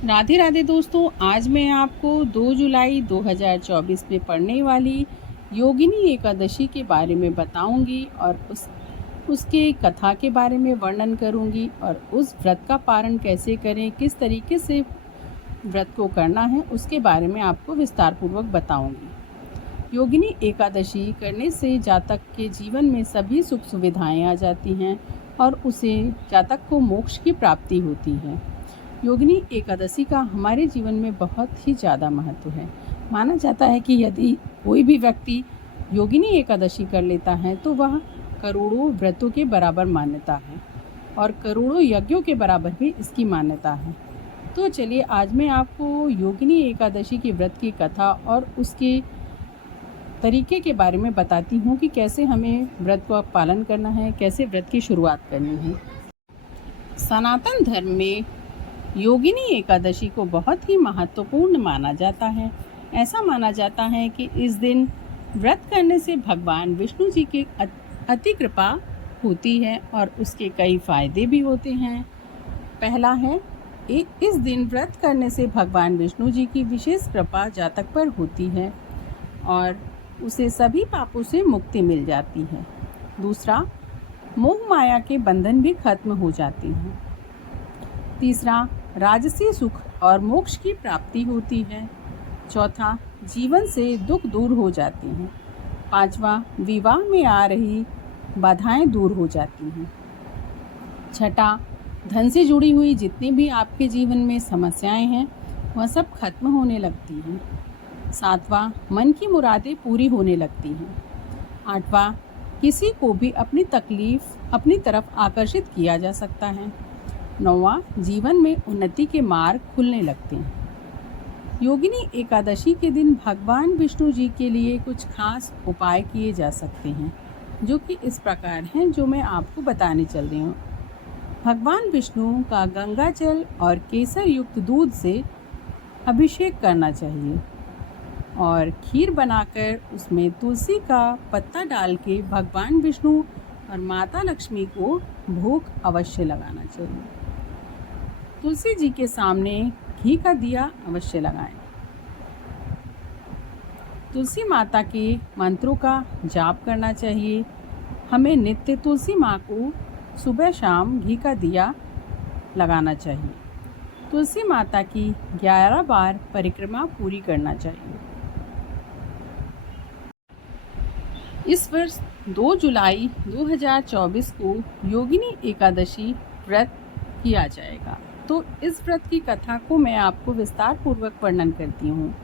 राधे राधे दोस्तों, आज मैं आपको 2 जुलाई 2024 में पड़ने वाली योगिनी एकादशी के बारे में बताऊंगी और उसके कथा के बारे में वर्णन करूंगी और उस व्रत का पारण कैसे करें, किस तरीके से व्रत को करना है, उसके बारे में आपको विस्तार पूर्वक बताऊंगी। योगिनी एकादशी करने से जातक के जीवन में सभी सुख सुविधाएं आ जाती हैं और उसे जातक को मोक्ष की प्राप्ति होती है। योगिनी एकादशी का हमारे जीवन में बहुत ही ज़्यादा महत्व है। माना जाता है कि यदि कोई भी व्यक्ति योगिनी एकादशी कर लेता है तो वह करोड़ों व्रतों के बराबर मान्यता है और करोड़ों यज्ञों के बराबर भी इसकी मान्यता है। तो चलिए आज मैं आपको योगिनी एकादशी के व्रत की कथा और उसके तरीके के बारे में बताती हूँ कि कैसे हमें व्रत का पालन करना है, कैसे व्रत की शुरुआत करनी है। सनातन धर्म में योगिनी एकादशी को बहुत ही महत्वपूर्ण माना जाता है। ऐसा माना जाता है कि इस दिन व्रत करने से भगवान विष्णु जी की अति कृपा होती है और उसके कई फायदे भी होते हैं। पहला है, इस दिन व्रत करने से भगवान विष्णु जी की विशेष कृपा जातक पर होती है और उसे सभी पापों से मुक्ति मिल जाती है। दूसरा, मोह माया के बंधन भी खत्म हो जाते हैं। तीसरा, राजसी सुख और मोक्ष की प्राप्ति होती है। चौथा, जीवन से दुख दूर हो जाते हैं। पांचवा, विवाह में आ रही बाधाएं दूर हो जाती हैं। छठा, धन से जुड़ी हुई जितनी भी आपके जीवन में समस्याएं हैं वह सब खत्म होने लगती हैं। सातवां, मन की मुरादें पूरी होने लगती हैं। आठवां, किसी को भी अपनी तकलीफ अपनी तरफ आकर्षित किया जा सकता है। नौवां, जीवन में उन्नति के मार्ग खुलने लगते हैं। योगिनी एकादशी के दिन भगवान विष्णु जी के लिए कुछ खास उपाय किए जा सकते हैं, जो कि इस प्रकार हैं, जो मैं आपको बताने चल रही हूँ। भगवान विष्णु का गंगा जल और केसर युक्त दूध से अभिषेक करना चाहिए और खीर बनाकर उसमें तुलसी का पत्ता डाल के भगवान विष्णु और माता लक्ष्मी को भोग अवश्य लगाना चाहिए। तुलसी जी के सामने घी का दिया अवश्य लगाएं। तुलसी माता के मंत्रों का जाप करना चाहिए। हमें नित्य तुलसी माँ को सुबह शाम घी का दिया लगाना चाहिए। तुलसी माता की 11 बार परिक्रमा पूरी करना चाहिए। इस वर्ष 2 जुलाई 2024 को योगिनी एकादशी व्रत किया जाएगा। तो इस व्रत की कथा को मैं आपको विस्तार पूर्वक वर्णन करती हूँ।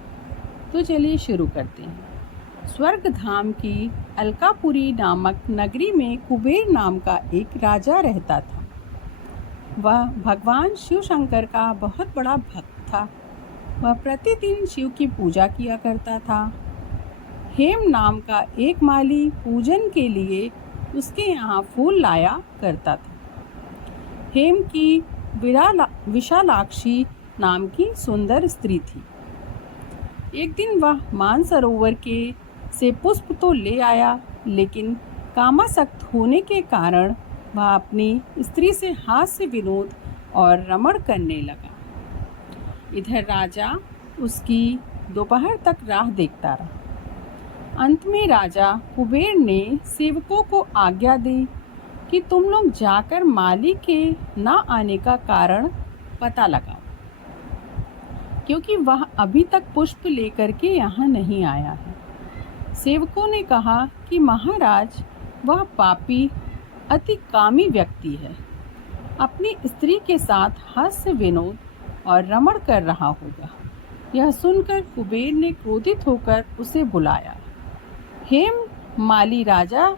तो चलिए शुरू करते हैं। स्वर्ग धाम की अलकापुरी नामक नगरी में कुबेर नाम का एक राजा रहता था। वह भगवान शिव शंकर का बहुत बड़ा भक्त था। वह प्रतिदिन शिव की पूजा किया करता था। हेम नाम का एक माली पूजन के लिए उसके यहाँ फूल लाया करता था। हेम की विशालाक्षी नाम की सुंदर स्त्री थी। एक दिन वह मानसरोवर के से पुष्प तो ले आया, लेकिन कामासक्त होने के कारण वह अपनी स्त्री से हास्य विनोद और रमण करने लगा। इधर राजा उसकी दोपहर तक राह देखता रहा। अंत में राजा कुबेर ने सेवकों को आज्ञा दी कि तुम लोग जाकर माली के न आने का कारण पता लगाओ, क्योंकि वह अभी तक पुष्प लेकर के यहाँ नहीं आया है। सेवकों ने कहा कि महाराज, वह पापी अति कामी व्यक्ति है, अपनी स्त्री के साथ हास्य विनोद और रमण कर रहा होगा। यह सुनकर कुबेर ने क्रोधित होकर उसे बुलाया। हेम माली राजा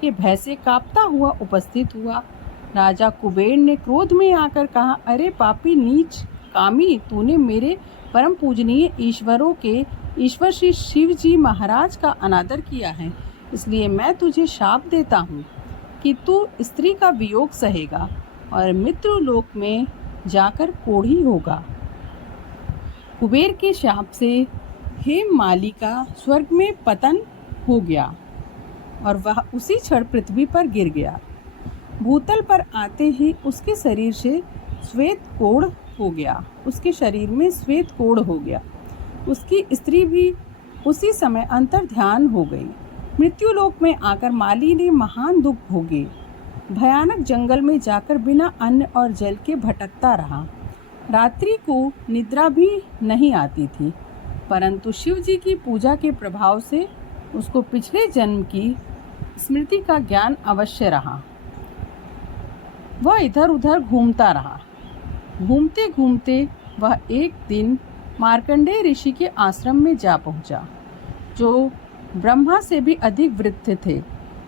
के भय से कांपता हुआ उपस्थित हुआ। राजा कुबेर ने क्रोध में आकर कहा, अरे पापी नीच कामी, तूने मेरे परम पूजनीय ईश्वर श्री शिव जी महाराज का अनादर किया है, इसलिए मैं तुझे शाप देता हूँ कि तू स्त्री का वियोग सहेगा और मित्र लोक में जाकर कोढ़ी होगा। कुबेर के शाप से हेम माली का स्वर्ग में पतन हो गया और वह उसी क्षण पृथ्वी पर गिर गया। भूतल पर आते ही उसके शरीर से श्वेत कोढ़ हो गया, उसके शरीर में श्वेत कोढ़ हो गया। उसकी स्त्री भी उसी समय अंतर्ध्यान हो गई। मृत्युलोक में आकर माली ने महान दुख भोगे। भयानक जंगल में जाकर बिना अन्न और जल के भटकता रहा। रात्रि को निद्रा भी नहीं आती थी, परंतु शिव जी की पूजा के प्रभाव से उसको पिछले जन्म की स्मृति का ज्ञान अवश्य रहा। वह इधर उधर घूमता रहा। घूमते घूमते वह एक दिन मार्कंडेय ऋषि के आश्रम में जा पहुंचा, जो ब्रह्मा से भी अधिक वृद्ध थे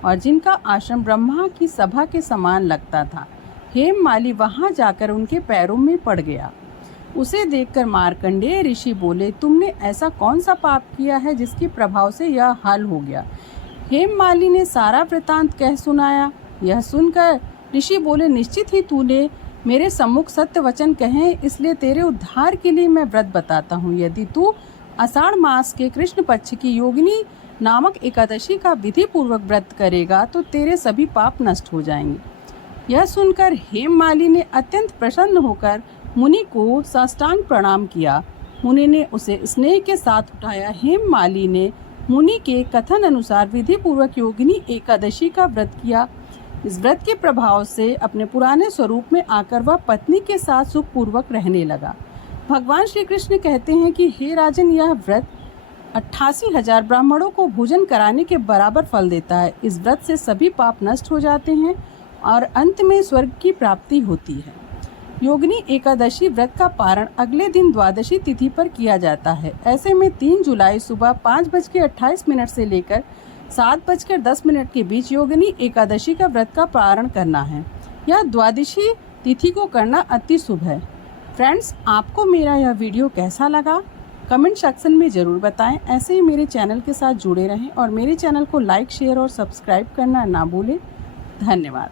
और जिनका आश्रम ब्रह्मा की सभा के समान लगता था। हेममाली वहां जाकर उनके पैरों में पड़ गया। उसे देखकर मार्कंडेय ऋषि बोले, तुमने ऐसा कौन सा पाप किया है जिसके प्रभाव से यह हाल हो गया? हेममाली ने सारा वृतांत कह सुनाया। यह सुनकर ऋषि बोले, निश्चित ही तूने मेरे सम्मुख सत्य वचन कहे, इसलिए तेरे उद्धार के लिए मैं व्रत बताता हूँ। यदि तू आषाढ़ मास के कृष्ण पक्ष की योगिनी नामक एकादशी का विधि पूर्वक व्रत करेगा तो तेरे सभी पाप नष्ट हो जाएंगे। यह सुनकर हेममाली ने अत्यंत प्रसन्न होकर मुनि को साष्टांग प्रणाम किया। मुनि ने उसे स्नेह के साथ उठाया। हेममाली ने मुनि के कथन अनुसार विधि पूर्वक योगिनी एकादशी का व्रत किया। इस व्रत के प्रभाव से अपने पुराने स्वरूप में आकर वह पत्नी के साथ सुखपूर्वक रहने लगा। भगवान श्री कृष्ण कहते हैं कि हे राजन, यह व्रत 88,000 ब्राह्मणों को भोजन कराने के बराबर फल देता है। इस व्रत से सभी पाप नष्ट हो जाते हैं और अंत में स्वर्ग की प्राप्ति होती है। योगिनी एकादशी व्रत का पारण अगले दिन द्वादशी तिथि पर किया जाता है। ऐसे में 3 जुलाई सुबह 5:28 से लेकर 7:10 के बीच योगिनी एकादशी का व्रत का पारण करना है। यह द्वादशी तिथि को करना अति शुभ है। फ्रेंड्स, आपको मेरा यह वीडियो कैसा लगा कमेंट सेक्शन में ज़रूर बताएं। ऐसे ही मेरे चैनल के साथ जुड़े रहें और मेरे चैनल को लाइक, शेयर और सब्सक्राइब करना ना भूलें। धन्यवाद।